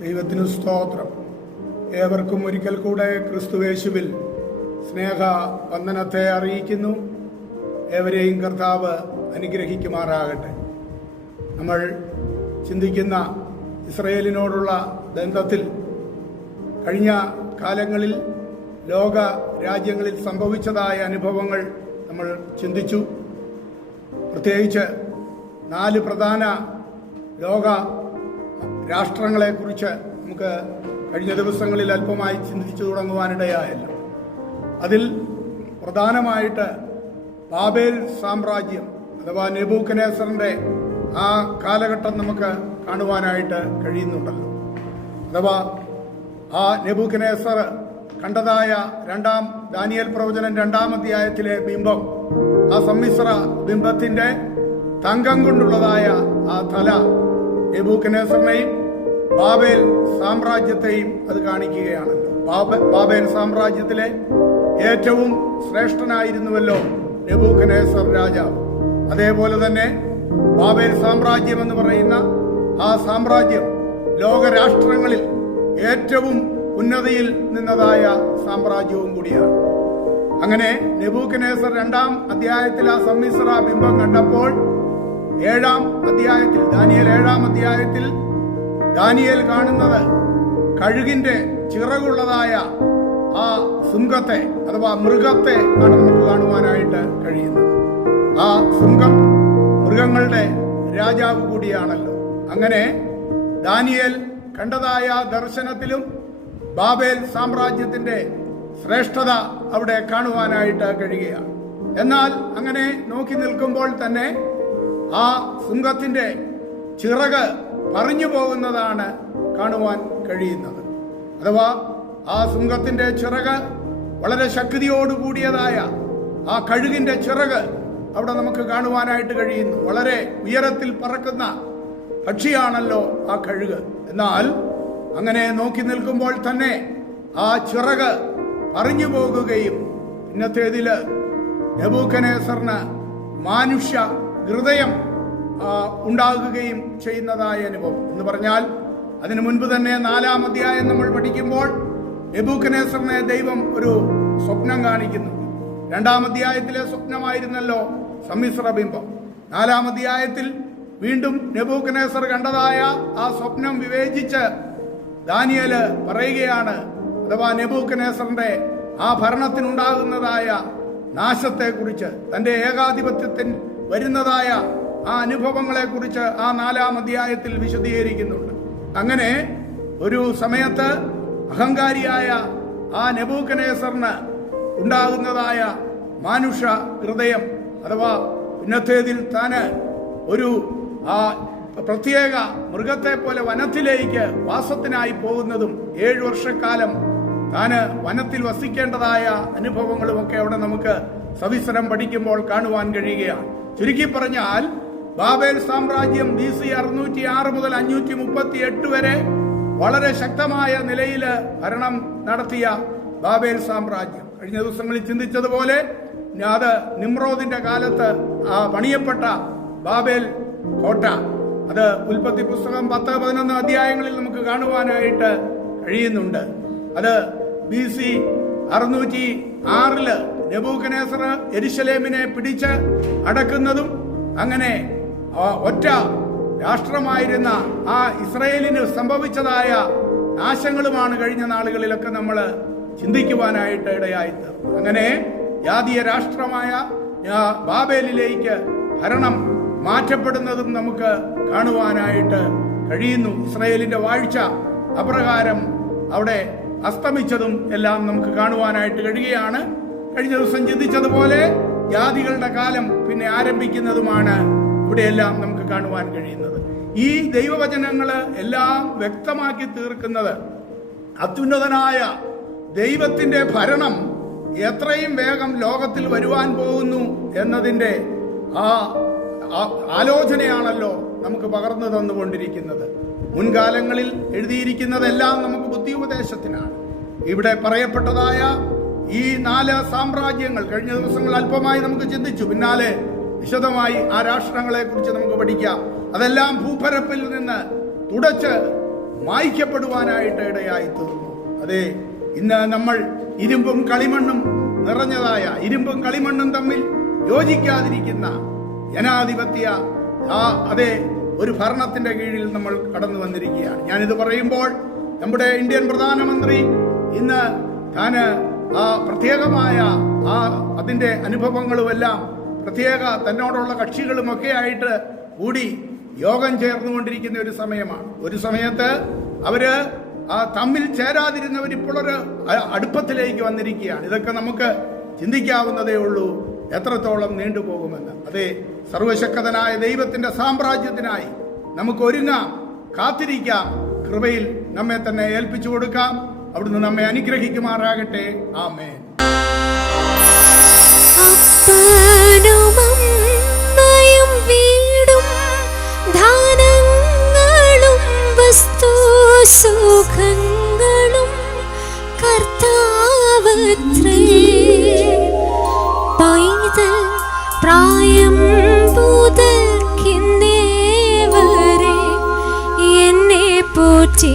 ദൈവത്തിനു സ്തോത്രം. ഏവർക്കും ഒരിക്കൽ കൂടെ ക്രിസ്തുയേശുവിൽ സ്നേഹ വന്ദനത്തെ അറിയിക്കുന്നു. ഏവരെയും കർത്താവ് അനുഗ്രഹിക്കുമാറാകട്ടെ. നമ്മൾ ചിന്തിക്കുന്ന ഇസ്രയേലിനോടുള്ള ബന്ധത്തിൽ കഴിഞ്ഞ കാലങ്ങളിൽ ലോക രാജ്യങ്ങളിൽ സംഭവിച്ചതായ അനുഭവങ്ങൾ നമ്മൾ ചിന്തിച്ചു. പ്രത്യേകിച്ച് 4 പ്രധാന ലോക രാഷ്ട്രങ്ങളെക്കുറിച്ച് നമുക്ക് കഴിഞ്ഞ ദിവസങ്ങളിൽ അല്പമായി ചിന്തിച്ചു തുടങ്ങുവാനിടയായല്ലോ. അതിൽ പ്രധാനമായിട്ട് ബാബേൽ സാമ്രാജ്യം അഥവാ നെബൂഖദ്നേസറിന്റെ ആ കാലഘട്ടം നമുക്ക് കാണുവാനായിട്ട് കഴിയുന്നുണ്ടല്ലോ. അഥവാ ആ നെബൂഖദ്നേസർ കണ്ടതായ ദാനിയേൽ പ്രവചനം 2-ാം അധ്യായത്തിലെ ബിംബം, ആ സമ്മിശ്ര ബിംബത്തിന്റെ തങ്കം കൊണ്ടുള്ളതായ ആ തല നെബൂഖദ്നേസറിനെയും ബാബേൽ സാമ്രാജ്യത്തെയും അത് കാണിക്കുകയാണല്ലോ. ബാബേൽ സാമ്രാജ്യത്തിലെ ഏറ്റവും ശ്രേഷ്ഠനായിരുന്നുവല്ലോ നെബൂഖദ്നേസർ രാജാവ്. അതേപോലെ തന്നെ ബാബേൽ സാമ്രാജ്യം എന്ന് പറയുന്ന ആ സാമ്രാജ്യം ലോകരാഷ്ട്രങ്ങളിൽ ഏറ്റവും ഉന്നതിയിൽ നിന്നതായ സാമ്രാജ്യവും കൂടിയാണ്. അങ്ങനെ നെബൂഖദ്നേസർ 2-ാം അധ്യായത്തിൽ ആ സമ്മിശ്ര ബിംബം കണ്ടപ്പോൾ 7-ാം അധ്യായത്തിൽ ദാനിയേൽ കാണുന്നത് കഴുകിന്റെ ചിറകുള്ളതായ ആ സിംഹത്തെ അഥവാ മൃഗത്തെ ആണ് നമുക്ക് കാണുവാനായിട്ട് കഴിയുന്നത്. ആ സിംഹം മൃഗങ്ങളുടെ രാജാവ് കൂടിയാണല്ലോ. അങ്ങനെ ദാനിയേൽ കണ്ടതായ ദർശനത്തിലും ബാബേൽ സാമ്രാജ്യത്തിന്റെ ശ്രേഷ്ഠത അവിടെ കാണുവാനായിട്ട് കഴിയുകയാണ്. എന്നാൽ അങ്ങനെ നോക്കി നിൽക്കുമ്പോൾ തന്നെ ആ സിംഹത്തിന്റെ ചിറക് പറഞ്ഞു പോകുന്നതാണ് കാണുവാൻ കഴിയുന്നത്. അഥവാ ആ സിംഹത്തിന്റെ ചിറക് വളരെ ശക്തിയോടുകൂടിയതായ ആ കഴുകിന്റെ ചിറക് അവിടെ നമുക്ക് കാണുവാനായിട്ട് കഴിയുന്നു. വളരെ ഉയരത്തിൽ പറക്കുന്ന പക്ഷിയാണല്ലോ ആ കഴുക്. എന്നാൽ അങ്ങനെ നോക്കി നിൽക്കുമ്പോൾ തന്നെ ആ ചിറക് പറഞ്ഞു പോകുകയും ഇന്നത്തേതില് നെബൂഖദ്നേസറിന് മാനുഷ്യ ഹൃദയം ഉണ്ടാകുകയും ചെയ്യുന്നതായ അനുഭവം എന്ന് പറഞ്ഞാൽ, അതിനു മുൻപ് തന്നെ 4-ാം അധ്യായം നമ്മൾ പഠിക്കുമ്പോൾ നെബൂഖദ്നേസറിനെ ദൈവം ഒരു സ്വപ്നം കാണിക്കുന്നു. 2-ാം അധ്യായത്തിലെ സ്വപ്നമായിരുന്നല്ലോ സമ്മിശ്ര ബിംബം. 4-ാം അധ്യായത്തിൽ വീണ്ടും നെബൂഖദ്നേസർ കണ്ടതായ ആ സ്വപ്നം വിവേചിച്ച് ദാനിയേല് പറയുകയാണ്. അഥവാ നെബൂഖദ്നേസറിന്റെ ആ ഭരണത്തിനുണ്ടാകുന്നതായ നാശത്തെക്കുറിച്ച്, തന്റെ ഏകാധിപത്യത്തിൽ വരുന്നതായ ആ അനുഭവങ്ങളെ കുറിച്ച് ആ 4-ാം അധ്യായത്തിൽ വിശദീകരിക്കുന്നുണ്ട്. അങ്ങനെ ഒരു സമയത്ത് അഹങ്കാരിയായ ആ നെബൂഖദ്നേസറിന് ഉണ്ടാകുന്നതായ മാനുഷ ഹൃദയം അഥവാ ഉന്നതേതിൽ താന് ഒരു പ്രത്യേക മൃഗത്തെ പോലെ വനത്തിലേക്ക് വാസത്തിനായി പോകുന്നതും 7 വർഷക്കാലം താന് വനത്തിൽ വസിക്കേണ്ടതായ അനുഭവങ്ങളുമൊക്കെ അവിടെ നമുക്ക് സവിസ്തരം പഠിക്കുമ്പോൾ കാണുവാൻ കഴിയുകയാണ്. ചുരുക്കി പറഞ്ഞാൽ ബാബേൽ സാമ്രാജ്യം BC 606 മുതൽ 538 വരെ വളരെ ശക്തമായ നിലയിൽ ഭരണം നടത്തിയ ബാബേൽ സാമ്രാജ്യം. കഴിഞ്ഞ ദിവസങ്ങളിൽ ചിന്തിച്ചതുപോലെ അത് നിമ്രോദിന്റെ കാലത്ത് പണിയപ്പെട്ട ബാബേൽ കോട്ട, അത് ഉൽപ്പത്തി പുസ്തകം 10-11 അധ്യായങ്ങളിൽ നമുക്ക് കാണുവാനായിട്ട് കഴിയുന്നുണ്ട്. അത് BC 606 നെബൂഖദ്നേസർ യെരുശലേമിനെ പിടിച്ച് അടക്കുന്നതും അങ്ങനെ ഒറ്റ രാഷ്ട്രമായിരുന്ന ആ ഇസ്രയേലിന് സംഭവിച്ചതായ നാശങ്ങളുമാണ് കഴിഞ്ഞ നാളുകളിലൊക്കെ നമ്മൾ ചിന്തിക്കുവാനായിട്ട് ഇടയായിത്തീർന്നു. അങ്ങനെ ജാതീയ രാഷ്ട്രമായ ബാബേലിലേക്ക് ഭരണം മാറ്റപ്പെടുന്നതും നമുക്ക് കാണുവാനായിട്ട് കഴിയുന്നു. ഇസ്രായേലിന്റെ വാഴ്ച അപ്രകാരം അവിടെ അസ്തമിച്ചതും എല്ലാം നമുക്ക് കാണുവാനായിട്ട് കഴിയുകയാണ്. കഴിഞ്ഞ ദിവസം ചിന്തിച്ചതുപോലെ ജാതികളുടെ കാലം പിന്നെ ആരംഭിക്കുന്നതുമാണ് ഇവിടെയെല്ലാം നമുക്ക് കാണുവാൻ കഴിയുന്നത്. ഈ ദൈവവചനങ്ങള് എല്ലാം വ്യക്തമാക്കി തീർക്കുന്നത് അത്യുന്നതനായ ദൈവത്തിന്റെ ഭരണം എത്രയും വേഗം ലോകത്തിൽ വരുവാൻ പോകുന്നു എന്നതിന്റെ ആലോചനയാണല്ലോ നമുക്ക് പകർന്നു തന്നുകൊണ്ടിരിക്കുന്നത്. മുൻകാലങ്ങളിൽ എഴുതിയിരിക്കുന്നതെല്ലാം നമുക്ക് ബുദ്ധി ഉപദേശത്തിനാണ്. ഇവിടെ പറയപ്പെട്ടതായ ഈ 4 സാമ്രാജ്യങ്ങൾ കഴിഞ്ഞ ദിവസങ്ങൾ അല്പമായി നമുക്ക് ചിന്തിച്ചു. പിന്നാലെ വിശദമായി ആ രാഷ്ട്രങ്ങളെ കുറിച്ച് നമുക്ക് പഠിക്കാം. അതെല്ലാം ഭൂപരപ്പിൽ നിന്ന് തുടച്ച് മായ്ക്കപ്പെടുവാനായിട്ട് ഇടയായി തീർന്നു. അതെ, ഇന്ന് നമ്മൾ ഇരുമ്പും കളിമണ്ണും നിറഞ്ഞതായ, ഇരുമ്പും കളിമണ്ണും തമ്മിൽ യോജിക്കാതിരിക്കുന്ന ജനാധിപത്യ അതെ ഒരു ഭരണത്തിന്റെ കീഴിൽ നമ്മൾ കടന്നു വന്നിരിക്കുകയാണ്. ഞാനിത് പറയുമ്പോൾ നമ്മുടെ ഇന്ത്യൻ പ്രധാനമന്ത്രി ഇന്ന് താന് പ്രത്യേകമായ അതിന്റെ അനുഭവങ്ങളുമെല്ലാം പ്രത്യേക തന്നോടുള്ള കക്ഷികളുമൊക്കെ ആയിട്ട് കൂടി യോഗം ചേർന്നുകൊണ്ടിരിക്കുന്ന ഒരു സമയമാണ്. ഒരു സമയത്ത് അവര് തമ്മിൽ ചേരാതിരുന്നവർ ഇപ്പോഴൊരു അടുപ്പത്തിലേക്ക് വന്നിരിക്കുകയാണ്. ഇതൊക്കെ നമുക്ക് ചിന്തിക്കാവുന്നതേ ഉള്ളൂ എത്രത്തോളം നീണ്ടുപോകുമെന്ന്. അതെ, സർവശക്തനായ ദൈവത്തിന്റെ സാമ്രാജ്യത്തിനായി നമുക്ക് ഒരുങ്ങാം, കാത്തിരിക്കാം, കൃപയിൽ നമ്മെ തന്നെ ഏൽപ്പിച്ചു കൊടുക്കാം. അവിടുന്ന് നമ്മെ അനുഗ്രഹിക്കുമാറാകട്ടെ. ആമേൻ. സുഖങ്ങളും കർത്താവത്രേ, പൈതൽ പ്രായം മുതൽക്കിന്നേ വരെ എന്നെ പോറ്റി